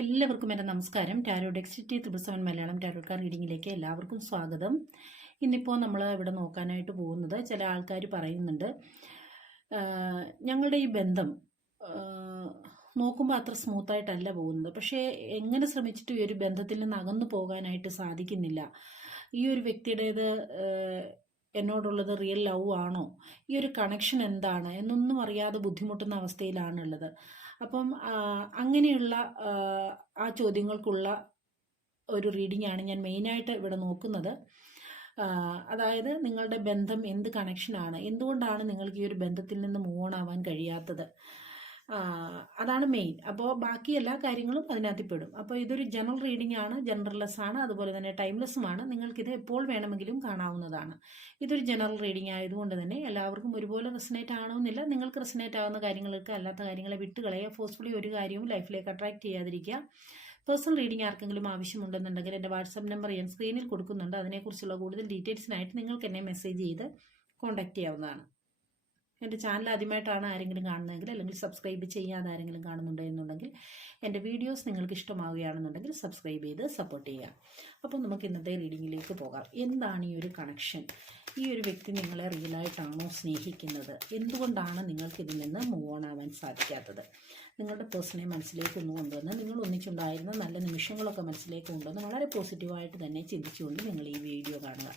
എല്ലാവർക്കും എന്റെ നമസ്കാരം. ടാരോ ഡെക്സിറ്റി ത്രിപിൾ മലയാളം ടാരോ കാർ റീഡിങ്ങിലേക്ക് എല്ലാവർക്കും സ്വാഗതം. ഇന്നിപ്പോൾ നമ്മൾ ഇവിടെ നോക്കാനായിട്ട് പോകുന്നത് ചില ആൾക്കാർ പറയുന്നുണ്ട് ഞങ്ങളുടെ ഈ ബന്ധം നോക്കുമ്പോൾ അത്ര സ്മൂത്തായിട്ടല്ല പോകുന്നത്. പക്ഷേ എങ്ങനെ ശ്രമിച്ചിട്ടും ഈ ഒരു ബന്ധത്തിൽ നിന്ന് അകന്നു പോകാനായിട്ട് സാധിക്കുന്നില്ല. ഈ ഒരു വ്യക്തിയുടേത് എന്നോടുള്ളത് റിയൽ ലവ് ആണോ? ഈ ഒരു കണക്ഷൻ എന്താണ്? എന്നൊന്നും അറിയാതെ ബുദ്ധിമുട്ടുന്ന അവസ്ഥയിലാണുള്ളത്. അപ്പം അങ്ങനെയുള്ള ആ, ചോദ്യങ്ങൾക്കുള്ള ഒരു റീഡിംഗ് ആണ് ഞാൻ മെയിനായിട്ട് ഇവിടെ നോക്കുന്നത്. അതായത് നിങ്ങളുടെ ബന്ധം എന്ത് കണക്ഷനാണ് എന്തുകൊണ്ടാണ് നിങ്ങൾക്ക് ഈ ഒരു ബന്ധത്തിൽ നിന്ന് മൂവ് ഓൺ ആവാൻ കഴിയാത്തത്? അതാണ് മെയിൻ അപ്പോൾ ബാക്കി എല്ലാ കാര്യങ്ങളും അതിനകത്ത് പെടും. അപ്പോൾ ഇതൊരു ജനറൽ റീഡിംഗ് ആണ് ജനറൽലെസ് ആണ് അതുപോലെ തന്നെ ടൈംലെസ്സുമാണ് നിങ്ങൾക്കിത് എപ്പോൾ വേണമെങ്കിലും കാണാവുന്നതാണ്. ഇതൊരു ജനറൽ റീഡിംഗ് ആയതുകൊണ്ട് തന്നെ എല്ലാവർക്കും ഒരുപോലെ റെസനേറ്റ് ആവണമെന്നില്ല. നിങ്ങൾക്ക് റെസനേറ്റ് ആവുന്ന കാര്യങ്ങൾക്ക് അല്ലാത്ത കാര്യങ്ങളെ വിട്ടുകളയുക ഫോഴ്സ്ഫുള്ളി ഒരു കാര്യവും ലൈഫിലേക്ക് അട്രാക്ട് ചെയ്യാതിരിക്കുക. പേഴ്സണൽ റീഡിംഗ് ആർക്കെങ്കിലും ആവശ്യമുണ്ടെന്നുണ്ടെങ്കിൽ എന്റെ വാട്സപ്പ് നമ്പർ ഞാൻ സ്ക്രീനിൽ കൊടുക്കുന്നുണ്ട്. അതിനെക്കുറിച്ചുള്ള കൂടുതൽ ഡീറ്റെയിൽസിനായിട്ട് നിങ്ങൾക്ക് എന്നെ മെസ്സേജ് ചെയ്ത് കോൺടാക്റ്റ് ചെയ്യാവുന്നതാണ്. എന്റെ ചാനൽ ആദ്യമായിട്ടാണ് ആരെങ്കിലും കാണുന്നതെങ്കിൽ അല്ലെങ്കിൽ സബ്സ്ക്രൈബ് ചെയ്യാതെ ആരെങ്കിലും കാണുന്നുണ്ട് എന്നുണ്ടെങ്കിൽ എന്റെ വീഡിയോസ് നിങ്ങൾക്ക് ഇഷ്ടമാവുകയാണെന്നുണ്ടെങ്കിൽ സബ്സ്ക്രൈബ് ചെയ്ത് സപ്പോർട്ട് ചെയ്യുക. അപ്പോൾ നമുക്ക് ഇന്നത്തെ റീഡിങ്ങിലേക്ക് പോകാം. എന്താണ് ഈ ഒരു കണക്ഷൻ ഈ ഒരു വ്യക്തി നിങ്ങളെ റിയലായിട്ടാണോ സ്നേഹിക്കുന്നത്? എന്തുകൊണ്ടാണ് നിങ്ങൾക്ക് ഇതിൽ നിന്ന് മൂവ് ഓൺ ആവാൻ സാധിക്കാത്തത്? നിങ്ങളുടെ പേഴ്സണെ മനസ്സിലേക്ക് ഒന്ന് കൊണ്ടുവന്ന് നിങ്ങൾ ഒന്നിച്ചുണ്ടായിരുന്ന നല്ല നിമിഷങ്ങളൊക്കെ മനസ്സിലേക്ക് കൊണ്ടുവന്ന് വളരെ പോസിറ്റീവായിട്ട് തന്നെ ചിന്തിച്ചുകൊണ്ട് നിങ്ങൾ ഈ വീഡിയോ കാണുക.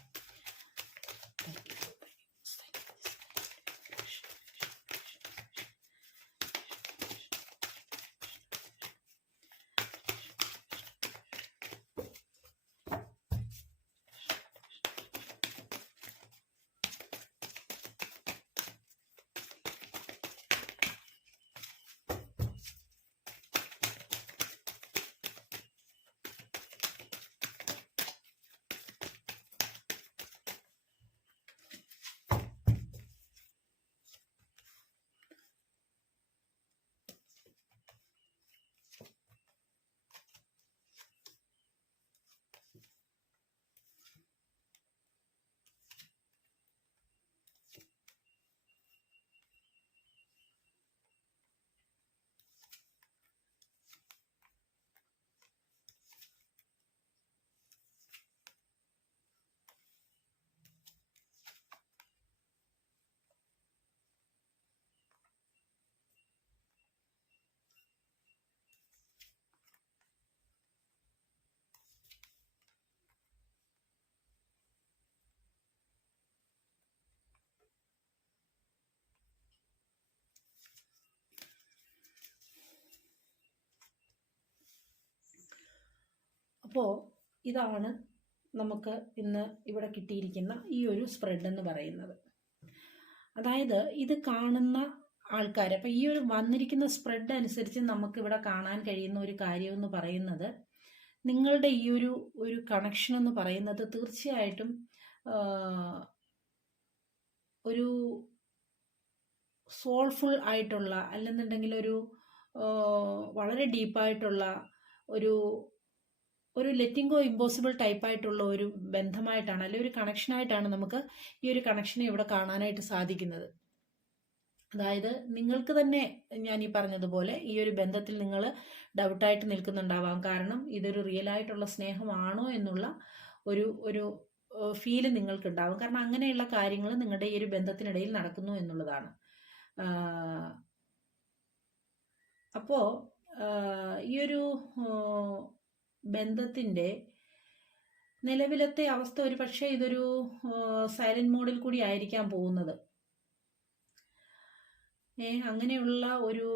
അപ്പോൾ ഇതാണ് നമുക്ക് ഇന്ന് ഇവിടെ കിട്ടിയിരിക്കുന്ന ഈ ഒരു സ്പ്രെഡ് എന്ന് പറയുന്നത്. അതായത് ഇത് കാണുന്ന ആൾക്കാർ അപ്പം ഈ ഒരു വന്നിരിക്കുന്ന സ്പ്രെഡ് അനുസരിച്ച് നമുക്ക് ഇവിടെ കാണാൻ കഴിയുന്ന ഒരു കാര്യം എന്ന് പറയുന്നത് നിങ്ങളുടെ ഈ ഒരു ഒരു കണക്ഷൻ എന്ന് പറയുന്നത് തീർച്ചയായിട്ടും ഒരു സോൾഫുൾ ആയിട്ടുള്ള അല്ലെന്നുണ്ടെങ്കിൽ ഒരു വളരെ ഡീപ്പായിട്ടുള്ള ഒരു ഒരു ലെറ്റിംഗ് ഗോ ഇമ്പോസിബിൾ ടൈപ്പായിട്ടുള്ള ഒരു ബന്ധമായിട്ടാണ് അല്ലെങ്കിൽ ഒരു കണക്ഷനായിട്ടാണ് നമുക്ക് ഈ ഒരു കണക്ഷനെ ഇവിടെ കാണാനായിട്ട് സാധിക്കുന്നത്. അതായത് നിങ്ങൾക്ക് തന്നെ ഞാൻ ഈ പറഞ്ഞതുപോലെ ഈ ഒരു ബന്ധത്തിൽ നിങ്ങൾ ഡൗട്ടായിട്ട് നിൽക്കുന്നുണ്ടാവാം. കാരണം ഇതൊരു റിയൽ ആയിട്ടുള്ള സ്നേഹമാണോ എന്നുള്ള ഒരു ഒരു ഫീൽ നിങ്ങൾക്ക് ഉണ്ടാവും കാരണം അങ്ങനെയുള്ള കാര്യങ്ങൾ നിങ്ങളുടെ ഈ ഒരു ബന്ധത്തിനിടയിൽ നടക്കുന്നു എന്നുള്ളതാണ്. അപ്പോൾ ഈ ഒരു ആഹ് ബന്ധത്തിന്റെ നിലവിലത്തെ അവസ്ഥ ഒരു പക്ഷേ ഇതൊരു സൈലന്റ് മോഡിൽ കൂടി ആയിരിക്കാൻ പോകുന്നത്. ഏ അങ്ങനെയുള്ള ഒരു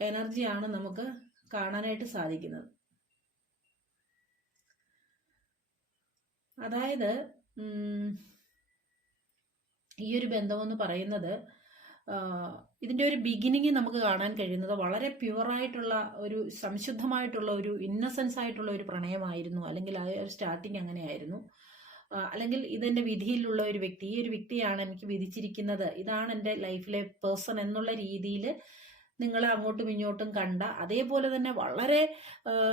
എനർജിയാണ് നമുക്ക് കാണാനായിട്ട് സാധിക്കുന്നത്. അതായത് ഈ ഒരു ബന്ധമെന്ന് പറയുന്നത് ആ, ഇതിന്റെ ഒരു ബിഗിനിങ് നമുക്ക് കാണാൻ കഴിയുന്നത് വളരെ പ്യുവറായിട്ടുള്ള ഒരു സംശുദ്ധമായിട്ടുള്ള ഒരു ഇന്നസെൻസ് ആയിട്ടുള്ള ഒരു പ്രണയമായിരുന്നു. അല്ലെങ്കിൽ ആ ഒരു സ്റ്റാർട്ടിങ് അങ്ങനെയായിരുന്നു. അല്ലെങ്കിൽ ഇതെന്റെ വിധിയിലുള്ള ഒരു വ്യക്തി ഈ ഒരു വ്യക്തിയാണ് എനിക്ക് വിധിച്ചിരിക്കുന്നത്. ഇതാണ് എന്റെ ലൈഫിലെ പേഴ്സൺ എന്നുള്ള രീതിയിൽ നിങ്ങൾ അങ്ങോട്ടും ഇങ്ങോട്ടും കണ്ട അതേപോലെ തന്നെ വളരെ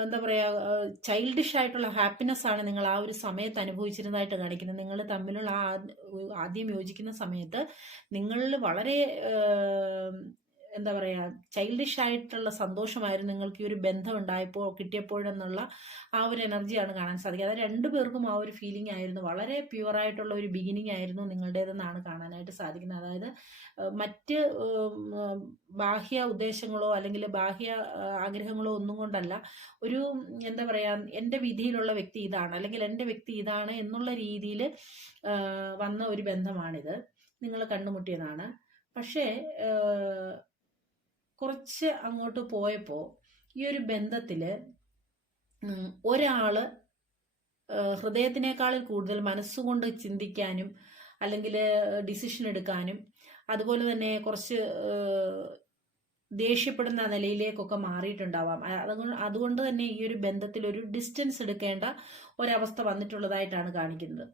എന്താ പറയുക ചൈൽഡിഷ് ആയിട്ടുള്ള ഹാപ്പിനെസ് ആണ് നിങ്ങൾ ആ ഒരു സമയത്ത് അനുഭവിച്ചിരുന്നതായിട്ട് കാണിക്കുന്നത്. നിങ്ങൾ തമ്മിലുള്ള ആ ആദ്യം യോജിക്കുന്ന സമയത്ത് നിങ്ങളിൽ വളരെ എന്താ പറയുക ചൈൽഡിഷ് ആയിട്ടുള്ള സന്തോഷമായിരുന്നു നിങ്ങൾക്ക് ഈ ഒരു ബന്ധം ഉണ്ടായപ്പോൾ കിട്ടിയപ്പോഴെന്നുള്ള ആ ഒരു എനർജിയാണ് കാണാൻ സാധിക്കുക. അത് രണ്ടു പേർക്കും ആ ഒരു ഫീലിംഗ് ആയിരുന്നു. വളരെ പ്യുവറായിട്ടുള്ള ഒരു ബിഗിനിങ് ആയിരുന്നു നിങ്ങളുടേതെന്നാണ് കാണാനായിട്ട് സാധിക്കുന്നത്. അതായത് മറ്റ് ബാഹ്യ ഉദ്ദേശങ്ങളോ അല്ലെങ്കിൽ ബാഹ്യ ആഗ്രഹങ്ങളോ ഒന്നും കൊണ്ടല്ല. ഒരു എന്താ പറയുക എന്റെ വിധിയിലുള്ള വ്യക്തി ഇതാണ് അല്ലെങ്കിൽ എന്റെ വ്യക്തി ഇതാണ് എന്നുള്ള രീതിയിൽ വന്ന ഒരു ബന്ധമാണിത്. നിങ്ങൾ കണ്ടുമുട്ടിയതാണ് പക്ഷേ കുറച്ച് അങ്ങോട്ട് പോയപ്പോൾ ഈ ഒരു ബന്ധത്തിൽ ഒരാൾ ഏഹ്, ഹൃദയത്തിനേക്കാളിൽ കൂടുതൽ മനസ്സുകൊണ്ട് ചിന്തിക്കാനും അല്ലെങ്കിൽ ഡിസിഷൻ എടുക്കാനും അതുപോലെ തന്നെ കുറച്ച് ദേഷ്യപ്പെടുന്ന നിലയിലേക്കൊക്കെ മാറിയിട്ടുണ്ടാവാം. അതുകൊണ്ട് അതുകൊണ്ട് തന്നെ ഈ ഒരു ബന്ധത്തിൽ ഒരു ഡിസ്റ്റൻസ് എടുക്കേണ്ട ഒരവസ്ഥ വന്നിട്ടുള്ളതായിട്ടാണ് കാണിക്കുന്നത്.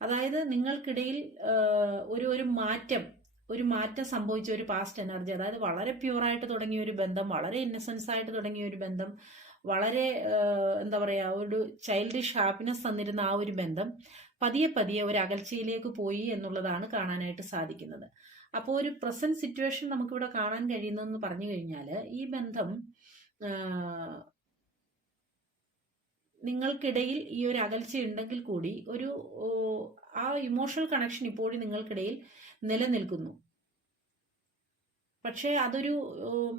അതായത് നിങ്ങൾക്കിടയിൽ ഒരു ഒരു മാറ്റം ഒരു മാറ്റം സംഭവിച്ച ഒരു പാസ്റ്റ് എനർജി അതായത് വളരെ പ്യുവറായിട്ട് തുടങ്ങിയ ഒരു ബന്ധം വളരെ ഇന്നസെൻസ് ആയിട്ട് തുടങ്ങിയ ഒരു ബന്ധം വളരെ എന്താ പറയുക ഒരു ചൈൽഡിഷ് ഹാപ്പിനെസ് തന്നിരുന്ന ആ ഒരു ബന്ധം പതിയെ പതിയെ ഒരു അകൽച്ചയിലേക്ക് പോയി എന്നുള്ളതാണ് കാണാനായിട്ട് സാധിക്കുന്നത്. അപ്പോൾ ഒരു പ്രസന്റ് സിറ്റുവേഷൻ നമുക്കിവിടെ കാണാൻ കഴിയുന്നതെന്ന് പറഞ്ഞു കഴിഞ്ഞാൽ ഈ ബന്ധം നിങ്ങൾക്കിടയിൽ ഈ ഒരു അകൽച്ച ഉണ്ടെങ്കിൽ കൂടി ഒരു ആ ഇമോഷണൽ കണക്ഷൻ ഇപ്പോഴും നിങ്ങൾക്കിടയിൽ നിലനിൽക്കുന്നു. പക്ഷേ അതൊരു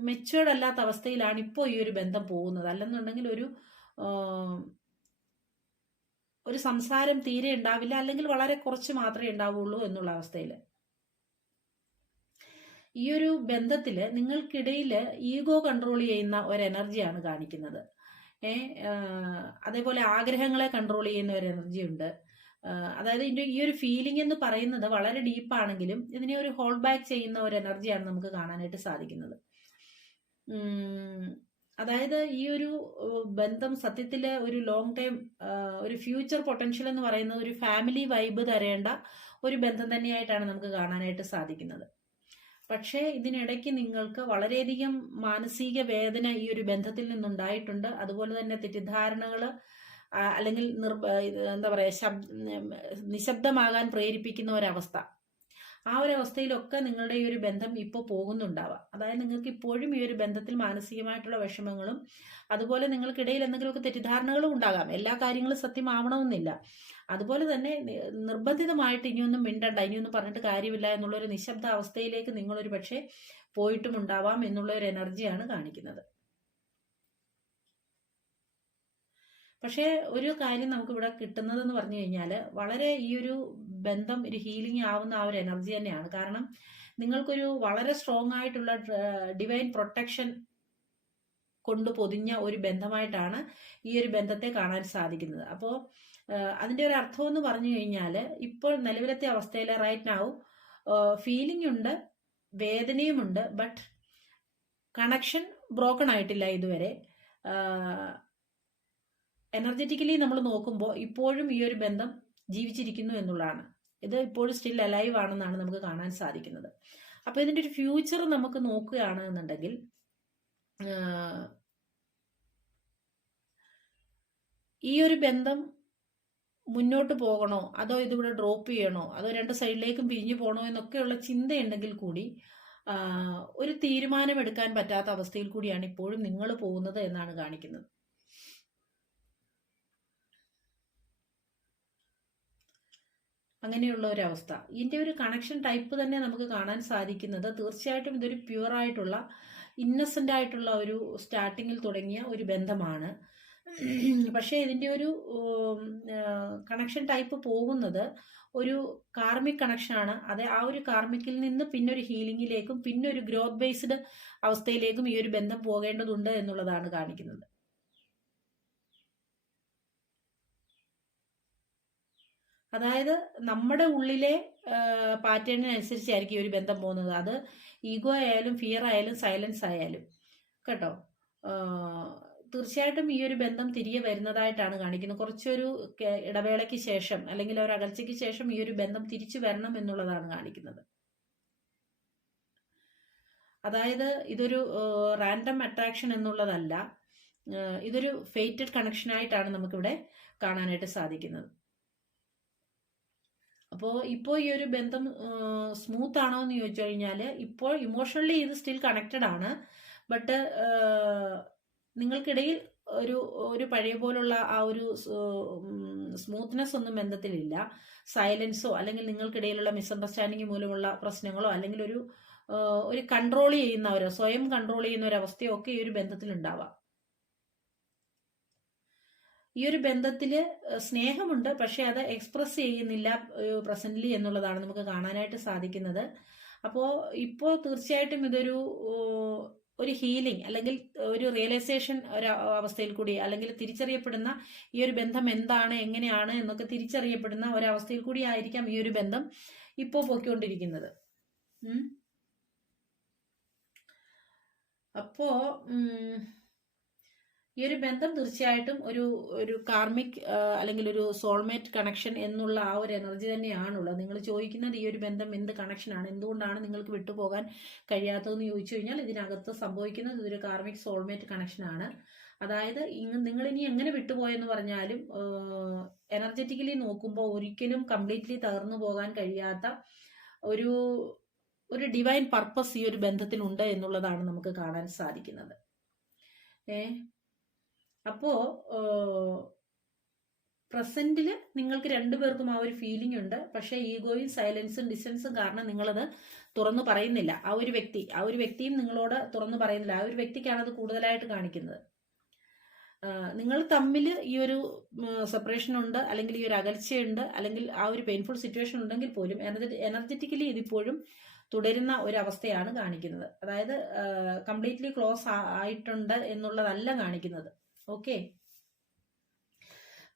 മെച്ചുവേർഡ് അല്ലാത്ത അവസ്ഥയിലാണ് ഇപ്പോൾ ഈ ഒരു ബന്ധം പോകുന്നത്. അല്ലെന്നുണ്ടെങ്കിൽ ഒരു ഒരു സംസാരം തീരെ ഉണ്ടാവില്ല. അല്ലെങ്കിൽ വളരെ കുറച്ച് മാത്രമേ ഉണ്ടാവുള്ളൂ എന്നുള്ള അവസ്ഥയിൽ ഈ ഒരു ബന്ധത്തിൽ നിങ്ങൾക്കിടയിൽ ഈഗോ കൺട്രോൾ ചെയ്യുന്ന ഒരു എനർജിയാണ് കാണിക്കുന്നത്. ഏ അതേപോലെ ആഗ്രഹങ്ങളെ കൺട്രോൾ ചെയ്യുന്ന ഒരു എനർജി ഉണ്ട്. അതായത് ഇതിന്റെ ഈ ഒരു ഫീലിംഗ് എന്ന് പറയുന്നത് വളരെ ഡീപ്പാണെങ്കിലും ഇതിനെ ഒരു ഹോൾഡ് ബാക്ക് ചെയ്യുന്ന ഒരു എനർജിയാണ് നമുക്ക് കാണാനായിട്ട് സാധിക്കുന്നത്. അതായത് ഈ ഒരു ബന്ധം സത്യത്തിൽ ഒരു ലോങ് ടൈം ഒരു ഫ്യൂച്ചർ പൊട്ടൻഷ്യൽ എന്ന് പറയുന്നത് ഒരു ഫാമിലി വൈബ് തരേണ്ട ഒരു ബന്ധം തന്നെയായിട്ടാണ് നമുക്ക് കാണാനായിട്ട് സാധിക്കുന്നത്. പക്ഷേ ഇതിനിടയ്ക്ക് നിങ്ങൾക്ക് വളരെയധികം മാനസിക വേദന ഈ ഒരു ബന്ധത്തിൽ നിന്നുണ്ടായിട്ടുണ്ട്. അതുപോലെ തന്നെ തെറ്റിദ്ധാരണകൾ അല്ലെങ്കിൽ നിർ എന്താ പറയുക ശബ് നിശബ്ദമാകാൻ പ്രേരിപ്പിക്കുന്ന ഒരവസ്ഥ. ആ ഒരു അവസ്ഥയിലൊക്കെ നിങ്ങളുടെ ഈ ഒരു ബന്ധം ഇപ്പോൾ പോകുന്നുണ്ടാവാം. അതായത് നിങ്ങൾക്ക് ഇപ്പോഴും ഈ ഒരു ബന്ധത്തിൽ മാനസികമായിട്ടുള്ള വിഷമങ്ങളും അതുപോലെ നിങ്ങൾക്കിടയിൽ എന്തെങ്കിലുമൊക്കെ തെറ്റിദ്ധാരണകളും ഉണ്ടാകാം. എല്ലാ കാര്യങ്ങളും സത്യമാവണമെന്നില്ല. അതുപോലെ തന്നെ നിർബന്ധിതമായിട്ട് ഇനിയൊന്നും മിണ്ടണ്ട ഇനിയൊന്നും പറഞ്ഞിട്ട് കാര്യമില്ല എന്നുള്ളൊരു നിശബ്ദ അവസ്ഥയിലേക്ക് നിങ്ങളൊരു പക്ഷേ പോയിട്ടും ഉണ്ടാവാം എന്നുള്ള ഒരു എനർജിയാണ് കാണിക്കുന്നത്. പക്ഷേ ഒരു കാര്യം നമുക്ക് ഇവിടെ കിട്ടുന്നതെന്ന് പറഞ്ഞു കഴിഞ്ഞാൽ വളരെ ഈ ഒരു ബന്ധം ഒരു ഹീലിംഗ് ആവുന്ന ആ ഒരു എനർജി തന്നെയാണ്. കാരണം നിങ്ങൾക്കൊരു വളരെ സ്ട്രോങ് ആയിട്ടുള്ള ഡിവൈൻ പ്രൊട്ടക്ഷൻ കൊണ്ട് പൊതിഞ്ഞ ഒരു ബന്ധമായിട്ടാണ് ഈ ഒരു ബന്ധത്തെ കാണാൻ സാധിക്കുന്നത്. അപ്പോൾ അതിന്റെ ഒരു അർത്ഥം എന്ന് പറഞ്ഞു കഴിഞ്ഞാൽ ഇപ്പോൾ നിലവിലത്തെ അവസ്ഥയിൽ റൈറ്റ് നാവ് ഫീലിംഗ് ഉണ്ട് വേദനയുമുണ്ട് ബട്ട് കണക്ഷൻ ബ്രോക്കൺ ആയിട്ടില്ല ഇതുവരെ. എനർജറ്റിക്കലി നമ്മൾ നോക്കുമ്പോൾ ഇപ്പോഴും ഈ ഒരു ബന്ധം ജീവിച്ചിരിക്കുന്നു എന്നുള്ളതാണ്. ഇത് ഇപ്പോഴും സ്റ്റിൽ അലൈവ് ആണെന്നാണ് നമുക്ക് കാണാൻ സാധിക്കുന്നത്. അപ്പോൾ ഇതിന്റെ ഒരു ഫ്യൂച്ചർ നമുക്ക് നോക്കുകയാണ് എന്നുണ്ടെങ്കിൽ ഈ ഒരു ബന്ധം മുന്നോട്ട് പോകണോ? അതോ ഇതിവിടെ ഡ്രോപ്പ് ചെയ്യണോ? അതോ രണ്ട് സൈഡിലേക്കും പിരിഞ്ഞു പോകണോ എന്നൊക്കെയുള്ള ചിന്തയുണ്ടെങ്കിൽ കൂടി ഒരു തീരുമാനമെടുക്കാൻ പറ്റാത്ത അവസ്ഥയിൽ കൂടിയാണ് ഇപ്പോഴും നിങ്ങൾ പോകുന്നത് എന്നാണ് കാണിക്കുന്നത്. അങ്ങനെയുള്ള ഒരു അവസ്ഥ. ഇതിന്റെ ഒരു കണക്ഷൻ ടൈപ്പ് തന്നെ നമുക്ക് കാണാൻ സാധിക്കുന്നത് തീർച്ചയായിട്ടും ഇതൊരു പ്യുവർ ആയിട്ടുള്ള ഇന്നസെന്റ് ആയിട്ടുള്ള ഒരു സ്റ്റാർട്ടിങ്ങിൽ തുടങ്ങിയ ഒരു ബന്ധമാണ്. പക്ഷേ ഇതിന്റെ ഒരു കണക്ഷൻ ടൈപ്പ് പോകുന്നത് ഒരു കാർമിക് കണക്ഷനാണ് അത് ആ ഒരു കാർമിക്കിൽ നിന്ന് പിന്നെ ഒരു ഹീലിംഗിലേക്കും പിന്നെ ഒരു ഗ്രോത്ത് ബേസ്ഡ് അവസ്ഥയിലേക്കും ഈ ഒരു ബന്ധം പോകേണ്ടതുണ്ട് എന്നുള്ളതാണ് കാണിക്കുന്നത്. അതായത് നമ്മുടെ ഉള്ളിലെ പാറ്റേണിനനുസരിച്ചായിരിക്കും ഈ ഒരു ബന്ധം പോകുന്നത്. അത് ഈഗോ ആയാലും ഫിയർ ആയാലും സൈലൻസ് ആയാലും. കേട്ടോ? തീർച്ചയായിട്ടും ഈ ഒരു ബന്ധം തിരികെ വരുന്നതായിട്ടാണ് കാണിക്കുന്നത്. കുറച്ചൊരു ഇടവേളയ്ക്ക് ശേഷം അല്ലെങ്കിൽ ഒരു അകൽച്ചയ്ക്ക് ശേഷം ഈ ഒരു ബന്ധം തിരിച്ചു വരണം എന്നുള്ളതാണ് കാണിക്കുന്നത്. അതായത് ഇതൊരു റാൻഡം അട്രാക്ഷൻ എന്നുള്ളതല്ല ഇതൊരു ഫേറ്റഡ് കണക്ഷൻ ആയിട്ടാണ് നമുക്കിവിടെ കാണാനായിട്ട് സാധിക്കുന്നത്. അപ്പോൾ ഇപ്പോൾ ഈ ഒരു ബന്ധം സ്മൂത്ത് ആണോ എന്ന് ചോദിച്ചു കഴിഞ്ഞാൽ ഇപ്പോൾ ഇമോഷണലി ഇത് സ്റ്റിൽ കണക്റ്റഡ് ആണ്. ബട്ട് നിങ്ങൾക്കിടയിൽ ഒരു ഒരു പഴയ പോലുള്ള ആ ഒരു സ്മൂത്ത്നെസ് ഒന്നും ബന്ധത്തിലില്ല. സൈലൻസോ അല്ലെങ്കിൽ നിങ്ങൾക്കിടയിലുള്ള മിസ്അണ്ടർസ്റ്റാൻഡിങ് മൂലമുള്ള പ്രശ്നങ്ങളോ അല്ലെങ്കിൽ ഒരു ഒരു കൺട്രോൾ ചെയ്യുന്നവരോ സ്വയം കൺട്രോൾ ചെയ്യുന്ന ഒരു അവസ്ഥയോ ഒക്കെ ഈ ഒരു ബന്ധത്തിൽ ഉണ്ടാവാം ഈ ഒരു ബന്ധത്തിൽ സ്നേഹമുണ്ട് പക്ഷെ അത് എക്സ്പ്രസ് ചെയ്യുന്നില്ല പ്രസന്റ്ലി എന്നുള്ളതാണ് നമുക്ക് കാണാനായിട്ട് സാധിക്കുന്നത് അപ്പോൾ ഇപ്പോ തീർച്ചയായിട്ടും ഇതൊരു ഒരു ഹീലിംഗ് അല്ലെങ്കിൽ ഒരു റിയലൈസേഷൻ ഒരു അവസ്ഥയിൽ കൂടി അല്ലെങ്കിൽ തിരിച്ചറിയപ്പെടുന്ന ഈ ഒരു ബന്ധം എന്താണ് എങ്ങനെയാണ് എന്നൊക്കെ തിരിച്ചറിയപ്പെടുന്ന ഒരവസ്ഥയിൽ കൂടി ആയിരിക്കാം ഈ ഒരു ബന്ധം ഇപ്പോ പോയിക്കൊണ്ടിരിക്കുന്നത് ഉം. ഈ ഒരു ബന്ധം തീർച്ചയായിട്ടും ഒരു ഒരു കാർമിക് അല്ലെങ്കിൽ ഒരു സോൾമേറ്റ് കണക്ഷൻ എന്നുള്ള ആ ഒരു എനർജി തന്നെയാണുള്ളത്. നിങ്ങൾ ചോദിക്കുന്നത് ഈ ഒരു ബന്ധം എന്ത് കണക്ഷനാണ് എന്തുകൊണ്ടാണ് നിങ്ങൾക്ക് വിട്ടുപോകാൻ കഴിയാത്തതെന്ന് ചോദിച്ചു കഴിഞ്ഞാൽ ഇതിനകത്ത് സംഭവിക്കുന്നത് ഇതൊരു കാർമിക് സോൾമേറ്റ് കണക്ഷനാണ് അതായത് നിങ്ങൾ ഇനി എങ്ങനെ വിട്ടുപോയെന്ന് പറഞ്ഞാലും എനർജറ്റിക്കലി നോക്കുമ്പോൾ ഒരിക്കലും കംപ്ലീറ്റ്ലി തകർന്നു പോകാൻ കഴിയാത്ത ഒരു ഒരു ഡിവൈൻ പർപ്പസ് ഈ ഒരു ബന്ധത്തിനുണ്ട് എന്നുള്ളതാണ് നമുക്ക് കാണാൻ സാധിക്കുന്നത്. ഏ? അപ്പോ പ്രസന്റിൽ നിങ്ങൾക്ക് രണ്ടുപേർക്കും ആ ഒരു ഫീലിംഗ് ഉണ്ട്. പക്ഷേ ഈഗോയും സൈലൻസും ഡിസ്റ്റൻസും കാരണം നിങ്ങളത് തുറന്നു പറയുന്നില്ല. ആ ഒരു വ്യക്തി ആ ഒരു വ്യക്തിയും നിങ്ങളോട് തുറന്നു പറയുന്നില്ല. ആ ഒരു വ്യക്തിക്കാണ് അത് കൂടുതലായിട്ട് കാണിക്കുന്നത്. നിങ്ങൾ തമ്മിൽ ഈ ഒരു സെപ്പറേഷൻ ഉണ്ട് അല്ലെങ്കിൽ ഈ ഒരു അകൽച്ചയുണ്ട് അല്ലെങ്കിൽ ആ ഒരു പെയിൻഫുൾ സിറ്റുവേഷൻ ഉണ്ടെങ്കിൽ പോലും എനർജറ്റിക്കലി ഇതിപ്പോഴും തുടരുന്ന ഒരു അവസ്ഥയാണ് കാണിക്കുന്നത്. അതായത് കംപ്ലീറ്റ്ലി ക്ലോസ് ആയിട്ടുണ്ട് എന്നുള്ളതല്ല കാണിക്കുന്നത്. ഓക്കെ.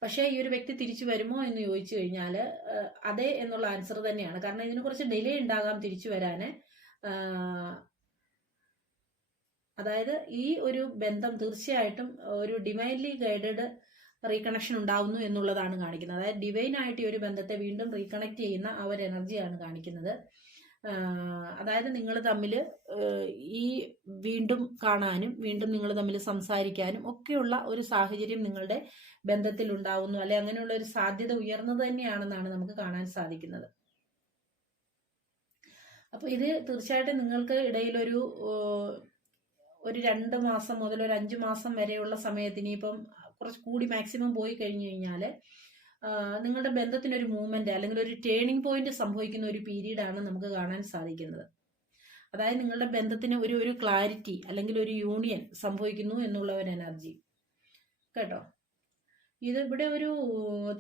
പക്ഷേ ഈ ഒരു വ്യക്തി തിരിച്ചു വരുമോ എന്ന് ചോദിച്ചു കഴിഞ്ഞാൽ അതെ എന്നുള്ള ആൻസർ തന്നെയാണ്. കാരണം ഇതിന് കുറച്ച് ഡിലേ ഉണ്ടാകാം തിരിച്ചു വരാൻ അതായത് ഈ ഒരു ബന്ധം തീർച്ചയായിട്ടും ഒരു ഡിവൈൻലി ഗൈഡഡ് റീകണക്ഷൻ ഉണ്ടാവുന്നു എന്നുള്ളതാണ് കാണിക്കുന്നത്. അതായത് ഡിവൈൻ ആയിട്ട് ഈ ഒരു ബന്ധത്തെ വീണ്ടും റീകണക്ട് ചെയ്യുന്ന ആ ഒരു എനർജിയാണ് കാണിക്കുന്നത്. അതായത് നിങ്ങൾ തമ്മിൽ ഈ വീണ്ടും കാണാനും വീണ്ടും നിങ്ങൾ തമ്മിൽ സംസാരിക്കാനും ഒക്കെയുള്ള ഒരു സാഹചര്യം നിങ്ങളുടെ ബന്ധത്തിൽ ഉണ്ടാവുന്നു അല്ലെ അങ്ങനെയുള്ള ഒരു സാധ്യത ഉയർന്നത് തന്നെയാണെന്നാണ് നമുക്ക് കാണാൻ സാധിക്കുന്നത്. അപ്പൊ ഇത് തീർച്ചയായിട്ടും നിങ്ങൾക്ക് ഇടയിലൊരു ഒരു രണ്ട് മാസം മുതൽ ഒരു അഞ്ച് മാസം വരെയുള്ള സമയത്തിന് ഇപ്പം കുറച്ച് കൂടി മാക്സിമം പോയി കഴിഞ്ഞു കഴിഞ്ഞാൽ നിങ്ങളുടെ ബന്ധത്തിനൊരു മൂവ്മെന്റ് അല്ലെങ്കിൽ ഒരു ടേണിംഗ് പോയിന്റ് സംഭവിക്കുന്ന ഒരു പീരീഡാണ് നമുക്ക് കാണാൻ സാധിക്കുന്നത്. അതായത് നിങ്ങളുടെ ബന്ധത്തിന് ഒരു ഒരു ക്ലാരിറ്റി അല്ലെങ്കിൽ ഒരു യൂണിയൻ സംഭവിക്കുന്നു എന്നുള്ള ഒരു എനർജി കേട്ടോ? ഇത് ഇവിടെ ഒരു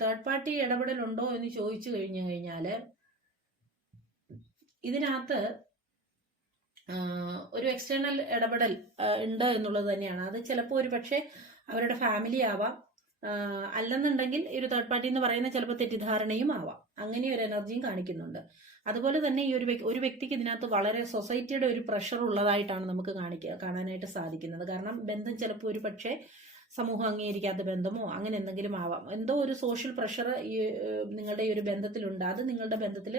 തേർഡ് പാർട്ടി ഇടപെടലുണ്ടോ എന്ന് ചോദിച്ചു കഴിഞ്ഞു കഴിഞ്ഞാൽ ഇതിനകത്ത് ഒരു എക്സ്റ്റേണൽ ഇടപെടൽ ഉണ്ട് എന്നുള്ളത് തന്നെയാണ്. അത് ചിലപ്പോൾ ഒരു പക്ഷേ അവരുടെ ഫാമിലി ആവാം അല്ലെന്നുണ്ടെങ്കിൽ ഒരു തേർഡ് പാർട്ടി എന്ന് പറയുന്ന ചിലപ്പോൾ തെറ്റിദ്ധാരണയും ആവാം. അങ്ങനെ ഒരു എനർജിയും കാണിക്കുന്നുണ്ട്. അതുപോലെ തന്നെ ഈ ഒരു ഒരു വ്യക്തിക്ക് ഇതിനകത്ത് വളരെ സൊസൈറ്റിയുടെ ഒരു പ്രഷർ ഉള്ളതായിട്ടാണ് നമുക്ക് കാണിക്കുക കാണാനായിട്ട് സാധിക്കുന്നത്. കാരണം ബന്ധം ചിലപ്പോൾ ഒരു പക്ഷേ സമൂഹം അംഗീകരിക്കാത്ത ബന്ധമോ അങ്ങനെ എന്തെങ്കിലും ആവാം. എന്തോ ഒരു സോഷ്യൽ പ്രഷർ ഈ നിങ്ങളുടെ ഈ ഒരു ബന്ധത്തിലുണ്ട്. അത് നിങ്ങളുടെ ബന്ധത്തിൽ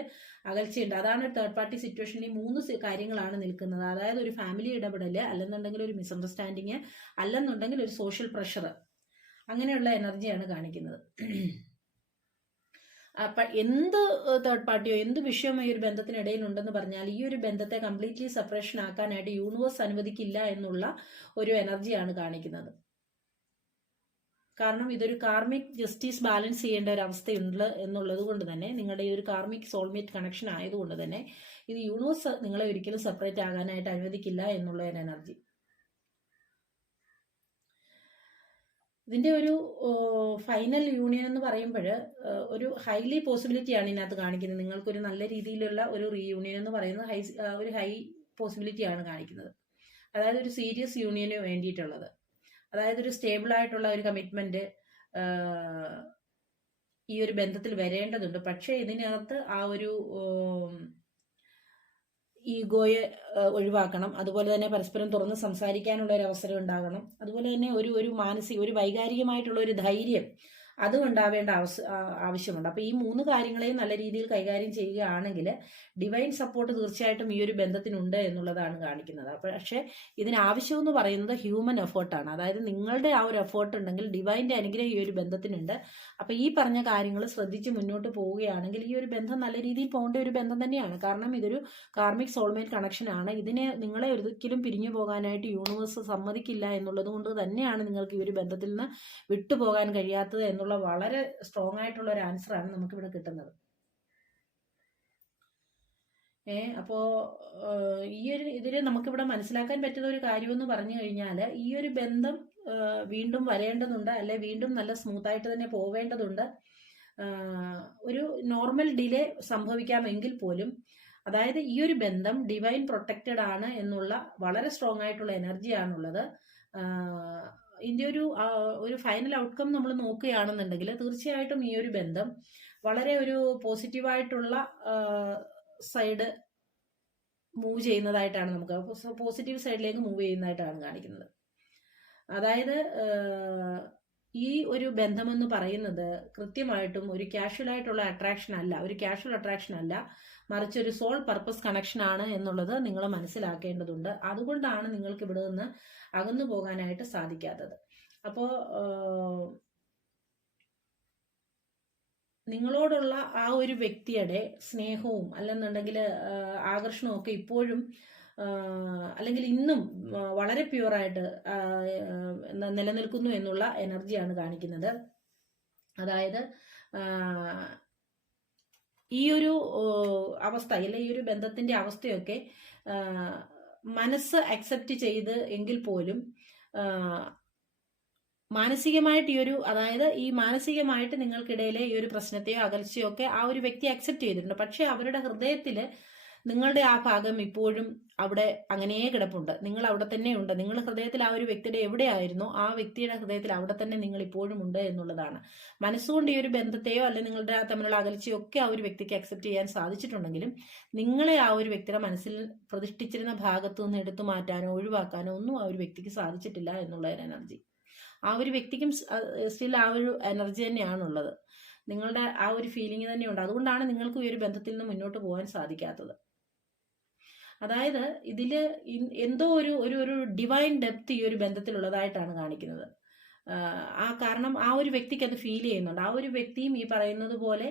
അകൽച്ചയുണ്ട്. അതാണ് ഒരു തേർഡ് പാർട്ടി സിറ്റുവേഷനിൽ ഈ മൂന്ന് കാര്യങ്ങളാണ് നിൽക്കുന്നത്. അതായത് ഒരു ഫാമിലി ഇടപെടൽ അല്ലെന്നുണ്ടെങ്കിൽ ഒരു മിസ്അണ്ടർസ്റ്റാൻഡിങ് അല്ലെന്നുണ്ടെങ്കിൽ ഒരു സോഷ്യൽ പ്രഷർ അങ്ങനെയുള്ള എനർജിയാണ് കാണിക്കുന്നത്. എന്ത് തേർഡ് പാർട്ടിയോ എന്ത് വിഷയമോ ഈ ഒരു ബന്ധത്തിനിടയിൽ ഉണ്ടെന്ന് പറഞ്ഞാൽ ഈ ഒരു ബന്ധത്തെ കംപ്ലീറ്റ്ലി സെപ്പറേഷൻ ആക്കാനായിട്ട് യൂണിവേഴ്സ് അനുവദിക്കില്ല എന്നുള്ള ഒരു എനർജിയാണ് കാണിക്കുന്നത്. കാരണം ഇതൊരു കാർമിക് ജസ്റ്റിസ് ബാലൻസ് ചെയ്യേണ്ട ഒരു അവസ്ഥയുണ്ട് എന്നുള്ളത് കൊണ്ട് തന്നെ നിങ്ങളുടെ ഈ ഒരു കാർമിക് സോൾമേറ്റ് കണക്ഷൻ ആയതുകൊണ്ട് തന്നെ ഇത് യൂണിവേഴ്സ് നിങ്ങളെ ഒരിക്കലും സെപ്പറേറ്റ് ആകാനായിട്ട് അനുവദിക്കില്ല എന്നുള്ള ഒരു എനർജി ഇതിന്റെ ഒരു ഫൈനൽ യൂണിയൻ എന്ന് പറയുമ്പോൾ ഒരു ഹൈലി പോസിബിലിറ്റി പോസിബിലിറ്റിയാണ് ഇതിനകത്ത് കാണിക്കുന്നത്. നിങ്ങൾക്കൊരു നല്ല രീതിയിലുള്ള ഒരു റീയൂണിയൻ എന്ന് പറയുന്നത് ഹൈ ഒരു ഹൈ പോസിബിലിറ്റി ആണ് കാണിക്കുന്നത്. അതായത് ഒരു സീരിയസ് യൂണിയന് വേണ്ടിയിട്ടുള്ളത്. അതായത് ഒരു സ്റ്റേബിൾ ആയിട്ടുള്ള ഒരു കമ്മിറ്റ്മെന്റ് ഈ ഒരു ബന്ധത്തിൽ വരേണ്ടതുണ്ട്. പക്ഷേ ഇതിനകത്ത് ആ ഒരു ഈഗോയെ ഒഴിവാക്കണം. അതുപോലെ തന്നെ പരസ്പരം തുറന്ന് സംസാരിക്കാനുള്ള ഒരു അവസരം ഉണ്ടാകണം. അതുപോലെ തന്നെ ഒരു ഒരു മാനസിക ഒരു വൈകാരികമായിട്ടുള്ള ഒരു ധൈര്യം അതും ഉണ്ടാവേണ്ട ആവശ്യ ആവശ്യമുണ്ട്. അപ്പോൾ ഈ മൂന്ന് കാര്യങ്ങളെയും നല്ല രീതിയിൽ കൈകാര്യം ചെയ്യുകയാണെങ്കിൽ ഡിവൈൻ സപ്പോർട്ട് തീർച്ചയായിട്ടും ഈ ഒരു ബന്ധത്തിനുണ്ട് എന്നുള്ളതാണ് കാണിക്കുന്നത്. അപ്പോൾ പക്ഷേ ഇതിന് ആവശ്യം എന്ന് പറയുന്നത് ഹ്യൂമൻ എഫേർട്ടാണ്. അതായത് നിങ്ങളുടെ ആ ഒരു എഫേർട്ട് ഉണ്ടെങ്കിൽ ഡിവൈന്റെ അനുഗ്രഹം ഈ ഒരു ബന്ധത്തിനുണ്ട്. അപ്പോൾ ഈ പറഞ്ഞ കാര്യങ്ങൾ ശ്രദ്ധിച്ച് മുന്നോട്ട് പോവുകയാണെങ്കിൽ ഈ ഒരു ബന്ധം നല്ല രീതിയിൽ പോകേണ്ട ഒരു ബന്ധം തന്നെയാണ്. കാരണം ഇതൊരു കാർമിക് സോൾമേറ്റ് കണക്ഷനാണ് ഇതിനെ നിങ്ങളെ ഒരിക്കലും പിരിഞ്ഞു പോകാനായിട്ട് യൂണിവേഴ്സ് സമ്മതിക്കില്ല എന്നുള്ളത് കൊണ്ട് തന്നെയാണ് നിങ്ങൾക്ക് ഈ ഒരു ബന്ധത്തിൽ നിന്ന് വിട്ടുപോകാൻ കഴിയാത്തത് എന്നുള്ള വളരെ സ്ട്രോങ് ആയിട്ടുള്ള ഒരു ആൻസറാണ് നമുക്കിവിടെ കിട്ടുന്നത്. ഏ അപ്പോ ഈ ഒരു ഇതിൽ നമുക്കിവിടെ മനസ്സിലാക്കാൻ പറ്റുന്ന ഒരു കാര്യമെന്ന് പറഞ്ഞു കഴിഞ്ഞാൽ ഈ ഒരു ബന്ധം വീണ്ടും വരേണ്ടതുണ്ട് അല്ലെ വീണ്ടും നല്ല സ്മൂത്തായിട്ട് തന്നെ പോവേണ്ടതുണ്ട്. ഒരു നോർമൽ ഡിലേ സംഭവിക്കാമെങ്കിൽ പോലും അതായത് ഈ ഒരു ബന്ധം ഡിവൈൻ പ്രൊട്ടക്റ്റഡ് ആണ് എന്നുള്ള വളരെ സ്ട്രോങ് ആയിട്ടുള്ള എനർജിയാണുള്ളത് ഇതിന്റെ ഒരു ഒരു ഫൈനൽ ഔട്ട്കം നമ്മൾ നോക്കുകയാണെന്നുണ്ടെങ്കിൽ തീർച്ചയായിട്ടും ഈ ഒരു ബന്ധം വളരെ ഒരു പോസിറ്റീവായിട്ടുള്ള സൈഡ് മൂവ് ചെയ്യുന്നതായിട്ടാണ് നമുക്ക് പോസിറ്റീവ് സൈഡിലേക്ക് മൂവ് ചെയ്യുന്നതായിട്ടാണ് കാണിക്കുന്നത്. അതായത് ഈ ഒരു ബന്ധമെന്ന് പറയുന്നത് കൃത്യമായിട്ടും ഒരു കാഷ്വൽ ആയിട്ടുള്ള അട്രാക്ഷൻ അല്ല ഒരു കാഷ്വൽ അട്രാക്ഷൻ അല്ല മറിച്ച് ഒരു സോൾ പർപ്പസ് കണക്ഷൻ ആണ് എന്നുള്ളത് നിങ്ങൾ മനസ്സിലാക്കേണ്ടതുണ്ട്. അതുകൊണ്ടാണ് നിങ്ങൾക്ക് ഇവിടെ നിന്ന് അകന്നു പോകാനായിട്ട് സാധിക്കാത്തത്. അപ്പോ നിങ്ങളോടുള്ള ആ ഒരു വ്യക്തിയുടെ സ്നേഹവും അല്ലെന്നുണ്ടെങ്കിൽ ആകർഷണവും ഒക്കെ ഇപ്പോഴും അല്ലെങ്കിൽ ഇന്നും വളരെ പ്യുവറായിട്ട് നിലനിൽക്കുന്നു എന്നുള്ള എനർജിയാണ് കാണിക്കുന്നത്. അതായത് ഈ ഒരു അവസ്ഥ അല്ലെ ഈ ഒരു ബന്ധത്തിന്റെ അവസ്ഥയൊക്കെ മനസ്സ് അക്സെപ്റ്റ് ചെയ്ത് എങ്കിൽ പോലും മാനസികമായിട്ട് ഈ ഒരു അതായത് ഈ മാനസികമായിട്ട് നിങ്ങൾക്കിടയിലെ ഈ ഒരു പ്രശ്നത്തെയോ അകൽച്ചയോ ഒക്കെ ആ ഒരു വ്യക്തി അക്സെപ്റ്റ് ചെയ്തിട്ടുണ്ട്. പക്ഷെ അവരുടെ ഹൃദയത്തിൽ നിങ്ങളുടെ ആ ഭാഗം ഇപ്പോഴും അവിടെ അങ്ങനെ കിടപ്പുണ്ട്. നിങ്ങൾ അവിടെ തന്നെ ഉണ്ട് നിങ്ങൾ ഹൃദയത്തിൽ ആ ഒരു വ്യക്തിയുടെ എവിടെയായിരുന്നോ ആ വ്യക്തിയുടെ ഹൃദയത്തിൽ അവിടെ തന്നെ നിങ്ങൾ ഇപ്പോഴും ഉണ്ട് എന്നുള്ളതാണ്. മനസ്സുകൊണ്ട് ഈ ഒരു ബന്ധത്തെയോ അല്ലെങ്കിൽ നിങ്ങളുടെ തമ്മിലുള്ള അകൽച്ചയോ ഒക്കെ ആ ഒരു വ്യക്തിക്ക് അക്സെപ്റ്റ് ചെയ്യാൻ സാധിച്ചിട്ടുണ്ടെങ്കിലും നിങ്ങളെ ആ ഒരു വ്യക്തിയുടെ മനസ്സിൽ പ്രതിഷ്ഠിച്ചിരുന്ന ഭാഗത്തു നിന്ന് എടുത്തു മാറ്റാനോ ഒഴിവാക്കാനോ ഒന്നും ആ ഒരു വ്യക്തിക്ക് സാധിച്ചിട്ടില്ല എന്നുള്ള ഒരു എനർജി. ആ ഒരു വ്യക്തിക്കും സ്റ്റിൽ ആ ഒരു എനർജി തന്നെയാണുള്ളത്. നിങ്ങളുടെ ആ ഒരു ഫീലിംഗ് തന്നെയുണ്ട് അതുകൊണ്ടാണ് നിങ്ങൾക്ക് ഈ ഒരു ബന്ധത്തിൽ നിന്ന് മുന്നോട്ട് പോകാൻ സാധിക്കാത്തത്. അതായത് ഇതിൽ എന്തോ ഒരു ഒരു ഒരു ഡിവൈൻ ഡെപ്ത് ഈ ഒരു ബന്ധത്തിലുള്ളതായിട്ടാണ് കാണിക്കുന്നത്. ആ കാരണം ആ ഒരു വ്യക്തിക്ക് അത് ഫീൽ ചെയ്യുന്നുണ്ട്. ആ ഒരു വ്യക്തിയും ഈ പറയുന്നത് പോലെ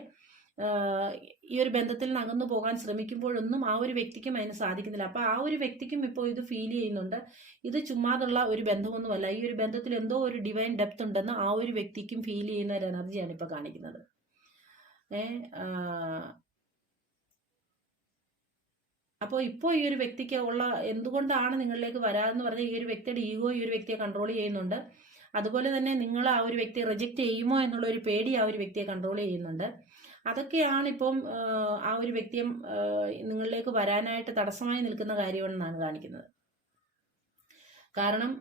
ഈ ഒരു ബന്ധത്തിൽ നിന്ന് അകന്നു പോകാൻ ശ്രമിക്കുമ്പോഴൊന്നും ആ ഒരു വ്യക്തിക്കും അതിന് സാധിക്കുന്നില്ല. അപ്പോൾ ആ ഒരു വ്യക്തിക്കും ഇപ്പോൾ ഇത് ഫീൽ ചെയ്യുന്നുണ്ട്. ഇത് ചുമ്മാതുള്ള ഒരു ബന്ധമൊന്നുമല്ല. ഈ ഒരു ബന്ധത്തിൽ എന്തോ ഒരു ഡിവൈൻ ഡെപ്ത് ഉണ്ടെന്ന് ആ ഒരു വ്യക്തിക്കും ഫീൽ ചെയ്യുന്ന ഒരു എനർജിയാണ് ഇപ്പോൾ കാണിക്കുന്നത്. ഏ അപ്പോൾ ഇപ്പോൾ ഈ ഒരു വ്യക്തിക്ക് ഉള്ള എന്തുകൊണ്ടാണ് നിങ്ങളിലേക്ക് വരാതെന്ന് പറഞ്ഞാൽ ഈ ഒരു വ്യക്തിയുടെ ഈഗോ ഈ ഒരു വ്യക്തിയെ കൺട്രോൾ ചെയ്യുന്നുണ്ട്. അതുപോലെ തന്നെ നിങ്ങൾ ആ ഒരു വ്യക്തി റിജക്റ്റ് ചെയ്യുമോ എന്നുള്ള ഒരു പേടി ആ ഒരു വ്യക്തിയെ കൺട്രോൾ ചെയ്യുന്നുണ്ട്. അതൊക്കെയാണ് ഇപ്പം ആ, ഒരു വ്യക്തിയെ നിങ്ങളിലേക്ക് വരാനായിട്ട് തടസ്സമായി നിൽക്കുന്ന കാര്യമെന്നാണ് കാണിക്കുന്നത്. കാരണം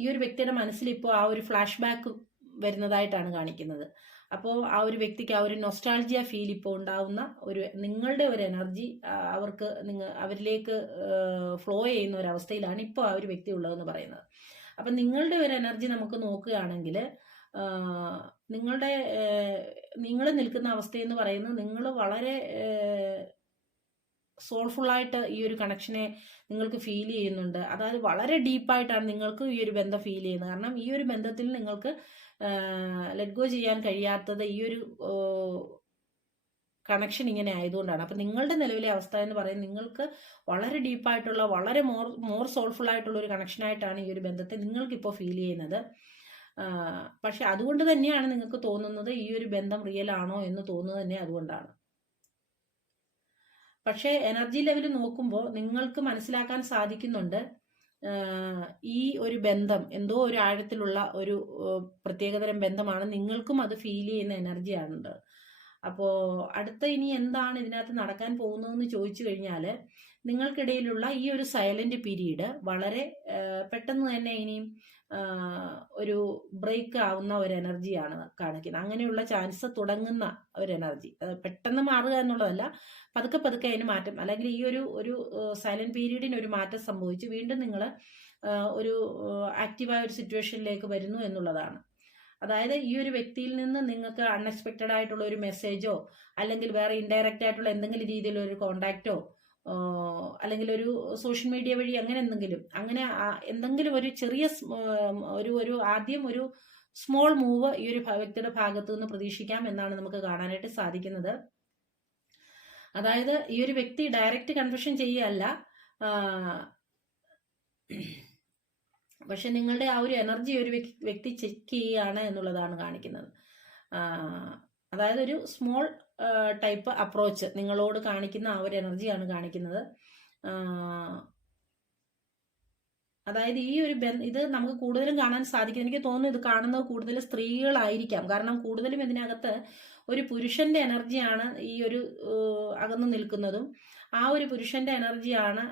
ഈ ഒരു വ്യക്തിയുടെ മനസ്സിൽ ഇപ്പോൾ ആ ഒരു ഫ്ലാഷ് ബാക്ക് വരുന്നതായിട്ടാണ് കാണിക്കുന്നത്. അപ്പോൾ ആ ഒരു വ്യക്തിക്ക് ആ ഒരു നൊസ്റ്റാൾജിയ ഫീൽ ഇപ്പോൾ ഉണ്ടാവുന്ന ഒരു നിങ്ങളുടെ ഒരു എനർജി അവർക്ക് നിങ്ങൾ അവരിലേക്ക് ഫ്ലോ ചെയ്യുന്ന ഒരു അവസ്ഥയിലാണ് ഇപ്പോൾ ആ ഒരു വ്യക്തി ഉള്ളതെന്ന് പറയുന്നത്. അപ്പം നിങ്ങളുടെ ഒരു എനർജി നമുക്ക് നോക്കുകയാണെങ്കിൽ നിങ്ങളുടെ നിങ്ങൾ നിൽക്കുന്ന അവസ്ഥയെന്ന് പറയുന്നത് നിങ്ങൾ വളരെ സോൾഫുള്ളായിട്ട് ഈ ഒരു കണക്ഷനെ നിങ്ങൾക്ക് ഫീൽ ചെയ്യുന്നുണ്ട്. അതായത് വളരെ ഡീപ്പായിട്ടാണ് നിങ്ങൾക്ക് ഈ ഒരു ബന്ധം ഫീൽ ചെയ്യുന്നത്. കാരണം ഈ ഒരു ബന്ധത്തിൽ നിങ്ങൾക്ക് ലെറ്റ് ഗോ ചെയ്യാൻ കഴിയാത്തത് ഈ ഒരു കണക്ഷൻ ഇങ്ങനെ ആയതുകൊണ്ടാണ്. അപ്പം നിങ്ങളുടെ നിലവിലെ അവസ്ഥ എന്ന് പറയുന്നത് നിങ്ങൾക്ക് വളരെ ഡീപ്പായിട്ടുള്ള വളരെ മോർ മോർ സോൾഫുൾ ആയിട്ടുള്ള ഒരു കണക്ഷനായിട്ടാണ് ഈ ഒരു ബന്ധത്തെ നിങ്ങൾക്കിപ്പോൾ ഫീൽ ചെയ്യുന്നത്. പക്ഷെ അതുകൊണ്ട് തന്നെയാണ് നിങ്ങൾക്ക് തോന്നുന്നത് ഈ ഒരു ബന്ധം റിയൽ ആണോ എന്ന് തോന്നുന്നത് തന്നെ അതുകൊണ്ടാണ്. പക്ഷേ എനർജി ലെവൽ നോക്കുമ്പോൾ നിങ്ങൾക്ക് മനസ്സിലാക്കാൻ സാധിക്കുന്നുണ്ട് ഈ ഒരു ബന്ധം എന്തോ ഒരു ആഴത്തിലുള്ള ഒരു പ്രത്യേകതരം ബന്ധമാണ് നിങ്ങൾക്കും അത് ഫീൽ ചെയ്യുന്ന എനർജിയാണുണ്ട് അപ്പോൾ അടുത്ത ഇനി എന്താണ് ഇതിനകത്ത് നടക്കാൻ പോകുന്നതെന്ന് ചോദിച്ചു കഴിഞ്ഞാൽ നിങ്ങൾക്കിടയിലുള്ള ഈ ഒരു സൈലന്റ് പീരീഡ് വളരെ പെട്ടെന്ന് തന്നെ ഇനിയും ഒരു ബ്രേക്ക് ആവുന്ന ഒരു എനർജിയാണ് കാണിക്കുന്നത്. അങ്ങനെയുള്ള ചാൻസ് തുടങ്ങുന്ന ഒരു എനർജി പെട്ടെന്ന് മാറുക എന്നുള്ളതല്ല പതുക്കെ പതുക്കെ അതിന് മാറ്റം. അല്ലെങ്കിൽ ഈ ഒരു ഒരു സൈലന്റ് പീരീഡിന് ഒരു മാറ്റം സംഭവിച്ച് വീണ്ടും നിങ്ങൾ ഒരു ആക്റ്റീവായ ഒരു സിറ്റുവേഷനിലേക്ക് വരുന്നു എന്നുള്ളതാണ്. അതായത് ഈ ഒരു വ്യക്തിയിൽ നിന്ന് നിങ്ങൾക്ക് അൺഎക്സ്പെക്റ്റഡ് ആയിട്ടുള്ള ഒരു മെസ്സേജോ അല്ലെങ്കിൽ വേറെ ഇൻഡയറക്റ്റ് ആയിട്ടുള്ള എന്തെങ്കിലും രീതിയിലുള്ള ഒരു കോണ്ടാക്റ്റോ അല്ലെങ്കിൽ ഒരു സോഷ്യൽ മീഡിയ വഴി അങ്ങനെ എന്തെങ്കിലും അങ്ങനെ എന്തെങ്കിലും ഒരു ചെറിയ ഒരു ഒരു ആദ്യം ഒരു സ്മോൾ മൂവ് ഈ ഒരു വ്യക്തിയുടെ ഭാഗത്തു നിന്ന് പ്രതീക്ഷിക്കാം എന്നാണ് നമുക്ക് കാണാനായിട്ട് സാധിക്കുന്നത്. അതായത് ഈ ഒരു വ്യക്തി ഡയറക്റ്റ് കൺഫ്യൂഷൻ ചെയ്യുകയല്ല പക്ഷെ നിങ്ങളുടെ ആ ഒരു എനർജി ഒരു വ്യക്തി ചെക്ക് ചെയ്യുകയാണ് എന്നുള്ളതാണ് കാണിക്കുന്നത്. അതായത് ഒരു സ്മോൾ ടൈപ്പ് അപ്രോച്ച് നിങ്ങളോട് കാണിക്കുന്ന ആ ഒരു എനർജിയാണ് കാണിക്കുന്നത്. അതായത് ഈ ഒരു ഇത് നമുക്ക് കൂടുതലും കാണാൻ സാധിക്കും. എനിക്ക് തോന്നുന്നു ഇത് കാണുന്നത് കൂടുതൽ സ്ത്രീകളായിരിക്കാം. കാരണം കൂടുതലും ഇതിനകത്ത് ഒരു പുരുഷന്റെ എനർജിയാണ് ഈ ഒരു അകന്നു നിൽക്കുന്നതും. ആ ഒരു പുരുഷന്റെ എനർജിയാണ്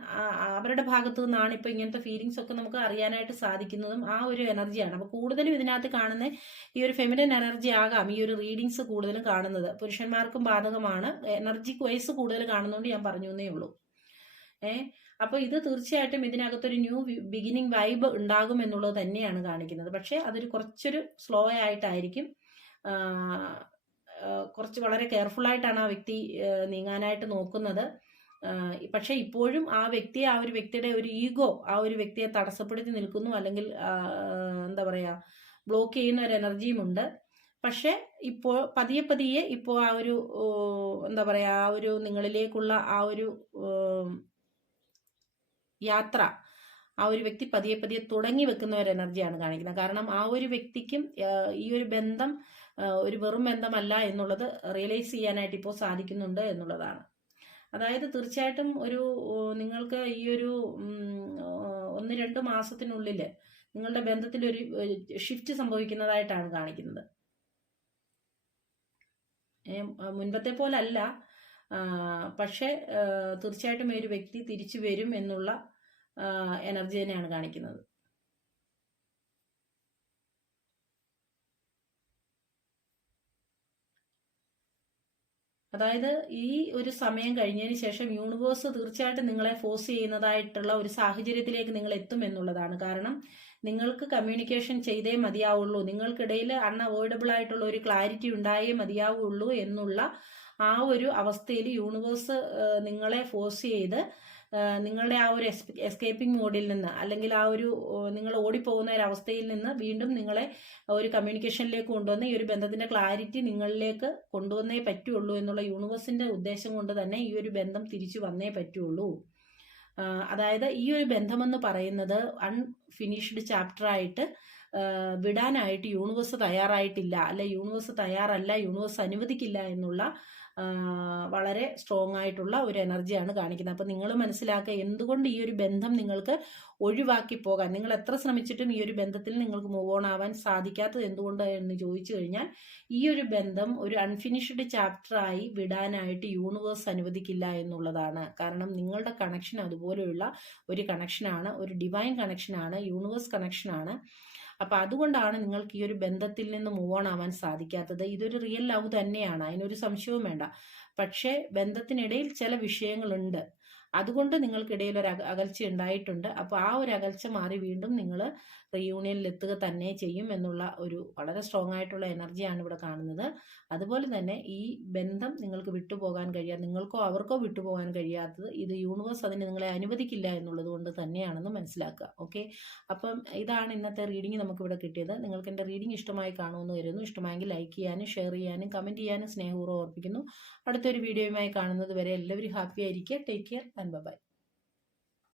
അവരുടെ ഭാഗത്തു നിന്നാണ് ഇപ്പൊ ഇങ്ങനത്തെ ഫീലിങ്സ് ഒക്കെ നമുക്ക് അറിയാനായിട്ട് സാധിക്കുന്നതും ആ ഒരു എനർജിയാണ്. അപ്പൊ കൂടുതലും ഇതിനകത്ത് കാണുന്ന ഈ ഒരു ഫെമിനൻ എനർജി ആകാം ഈ ഒരു റീഡിങ്സ് കൂടുതലും കാണുന്നത്. പുരുഷന്മാർക്കും ബാധകമാണ്. എനർജി വൈസ് കൂടുതൽ കാണുന്നതുകൊണ്ട് ഞാൻ പറഞ്ഞു എന്നേ ഉള്ളൂ. ഏഹ് അപ്പോൾ ഇത് തീർച്ചയായിട്ടും ഇതിനകത്തൊരു ന്യൂ ബിഗിനിങ് വൈബ് ഉണ്ടാകും എന്നുള്ളത് തന്നെയാണ് കാണിക്കുന്നത്. പക്ഷേ അതൊരു കുറച്ചൊരു സ്ലോ ആയിട്ടായിരിക്കും കുറച്ച് വളരെ കെയർഫുള്ളായിട്ടാണ് ആ വ്യക്തി നീങ്ങാനായിട്ട് നോക്കുന്നത്. പക്ഷേ ഇപ്പോഴും ആ വ്യക്തിയെ ആ ഒരു വ്യക്തിയുടെ ഒരു ഈഗോ ആ ഒരു വ്യക്തിയെ തടസ്സപ്പെടുത്തി നിൽക്കുന്നു അല്ലെങ്കിൽ എന്താ പറയുക ബ്ലോക്ക് ചെയ്യുന്ന ഒരു എനർജിയും ഉണ്ട്. പക്ഷെ ഇപ്പോൾ പതിയെ പതിയെ ഇപ്പോൾ ആ ഒരു എന്താ പറയുക ആ ഒരു നിങ്ങളിലേക്കുള്ള ആ ഒരു യാത്ര ആ ഒരു വ്യക്തി പതിയെ പതിയെ തുടങ്ങി വെക്കുന്ന ഒരു എനർജിയാണ് കാണിക്കുന്നത്. കാരണം ആ ഒരു വ്യക്തിക്കും ഈ ഒരു ബന്ധം ഒരു വെറും ബന്ധമല്ല എന്നുള്ളത് റിയലൈസ് ചെയ്യാനായിട്ട് ഇപ്പോൾ സാധിക്കുന്നുണ്ട് എന്നുള്ളതാണ്. അതായത് തീർച്ചയായിട്ടും ഒരു നിങ്ങൾക്ക് ഈ ഒരു ഒന്ന് രണ്ട് മാസത്തിനുള്ളിൽ നിങ്ങളുടെ ബന്ധത്തിൽ ഒരു ഷിഫ്റ്റ് സംഭവിക്കുന്നതായിട്ടാണ് കാണിക്കുന്നത്. മുൻപത്തെ അല്ല പക്ഷേ തീർച്ചയായിട്ടും ഒരു വ്യക്തി തിരിച്ചു വരും എന്നുള്ള എനർജി തന്നെയാണ് കാണിക്കുന്നത്. അതായത് ഈ ഒരു സമയം കഴിഞ്ഞതിന് ശേഷം യൂണിവേഴ്സ് തീർച്ചയായിട്ടും നിങ്ങളെ ഫോഴ്സ് ചെയ്യുന്നതായിട്ടുള്ള ഒരു സാഹചര്യത്തിലേക്ക് നിങ്ങൾ എത്തും എന്നുള്ളതാണ്. കാരണം നിങ്ങൾക്ക് കമ്മ്യൂണിക്കേഷൻ ചെയ്തേ മതിയാവുള്ളൂ. നിങ്ങൾക്കിടയിൽ അൺഅവോയ്ഡബിൾ ആയിട്ടുള്ള ഒരു ക്ലാരിറ്റി ഉണ്ടായേ മതിയാവുള്ളൂ എന്നുള്ള ആ ഒരു അവസ്ഥയിൽ യൂണിവേഴ്സ് നിങ്ങളെ ഫോഴ്സ് ചെയ്ത് നിങ്ങളുടെ ആ ഒരു എസ്കേപ്പിംഗ് മോഡിൽ നിന്ന് അല്ലെങ്കിൽ ആ ഒരു നിങ്ങൾ ഓടിപ്പോകുന്ന ഒരു അവസ്ഥയിൽ നിന്ന് വീണ്ടും നിങ്ങളെ ഒരു കമ്മ്യൂണിക്കേഷനിലേക്ക് കൊണ്ടുവന്ന് ഈ ഒരു ബന്ധത്തിന്റെ ക്ലാരിറ്റി നിങ്ങളിലേക്ക് കൊണ്ടുവന്നേ പറ്റുള്ളൂ എന്നുള്ള യൂണിവേഴ്സിന്റെ ഉദ്ദേശം കൊണ്ട് തന്നെ ഈ ഒരു ബന്ധം തിരിച്ചു വന്നേ പറ്റുള്ളൂ. അതായത് ഈ ഒരു ബന്ധമെന്ന് പറയുന്നത് അൺഫിനിഷ്ഡ് ചാപ്റ്റർ ആയിട്ട് വിടാനായിട്ട് യൂണിവേഴ്സ് തയ്യാറായിട്ടില്ല അല്ലെ യൂണിവേഴ്സ് തയ്യാറല്ല യൂണിവേഴ്സ് അനുവദിക്കില്ല എന്നുള്ള വളരെ സ്ട്രോങ് ആയിട്ടുള്ള ഒരു എനർജിയാണ് കാണിക്കുന്നത്. അപ്പോൾ നിങ്ങൾ മനസ്സിലാക്കുക എന്തുകൊണ്ട് ഈ ഒരു ബന്ധം നിങ്ങൾക്ക് ഒഴിവാക്കി പോകാൻ നിങ്ങൾ എത്ര ശ്രമിച്ചിട്ടും ഈ ഒരു ബന്ധത്തിൽ നിങ്ങൾക്ക് മൂവ് ഓൺ ആവാൻ സാധിക്കാത്തത് എന്തുകൊണ്ട് എന്ന് ചോദിച്ചു കഴിഞ്ഞാൽ ഈ ഒരു ബന്ധം ഒരു അൺഫിനിഷ്ഡ് ചാപ്റ്ററായി വിടാനായിട്ട് യൂണിവേഴ്സ് അനുവദിക്കില്ല എന്നുള്ളതാണ്. കാരണം നിങ്ങളുടെ കണക്ഷൻ അതുപോലെയുള്ള ഒരു കണക്ഷനാണ് ഒരു ഡിവൈൻ കണക്ഷനാണ് യൂണിവേഴ്സ് കണക്ഷനാണ് അപ്പൊ അതുകൊണ്ടാണ് നിങ്ങൾക്ക് ഈ ഒരു ബന്ധത്തിൽ നിന്ന് മൂവ് ഓൺ ആവാൻ സാധിക്കാത്തത്. ഇതൊരു റിയൽ ലവ് തന്നെയാണ് അതിനൊരു സംശയവും വേണ്ട. പക്ഷേ ബന്ധത്തിനിടയിൽ ചില വിഷയങ്ങളുണ്ട്. അതുകൊണ്ട് നിങ്ങൾക്കിടയിൽ ഒരു അകൽച്ച ഉണ്ടായിട്ടുണ്ട്. അപ്പോൾ ആ ഒരു അകൽച്ച മാറി വീണ്ടും നിങ്ങൾ റീയൂണിയനിൽ എത്തുക തന്നെ ചെയ്യും എന്നുള്ള ഒരു വളരെ സ്ട്രോങ് ആയിട്ടുള്ള എനർജിയാണ് ഇവിടെ കാണുന്നത്. അതുപോലെ തന്നെ ഈ ബന്ധം നിങ്ങൾക്ക് വിട്ടുപോകാൻ കഴിയാതെ നിങ്ങൾക്കോ അവർക്കോ വിട്ടുപോകാൻ കഴിയാത്തത് ഇത് യൂണിവേഴ്സ് അതിന് നിങ്ങളെ അനുവദിക്കില്ല എന്നുള്ളത് കൊണ്ട് തന്നെയാണെന്ന് മനസ്സിലാക്കുക. ഓക്കെ അപ്പം ഇതാണ് ഇന്നത്തെ റീഡിംഗ് നമുക്കിവിടെ കിട്ടിയത്. നിങ്ങൾക്ക് എന്റെ റീഡിംഗ് ഇഷ്ടമായി കാണുമെന്ന് വരുന്നു ഇഷ്ടമായെങ്കിൽ ലൈക്ക് ചെയ്യാനും ഷെയർ ചെയ്യാനും കമന്റ് ചെയ്യാനും സ്നേഹപൂർവം ഓർപ്പിക്കുന്നു. അടുത്തൊരു വീഡിയോയുമായി കാണുന്നത് വരെ എല്ലാവരും ഹാപ്പി ആയിരിക്കുക. Take care and bye bye.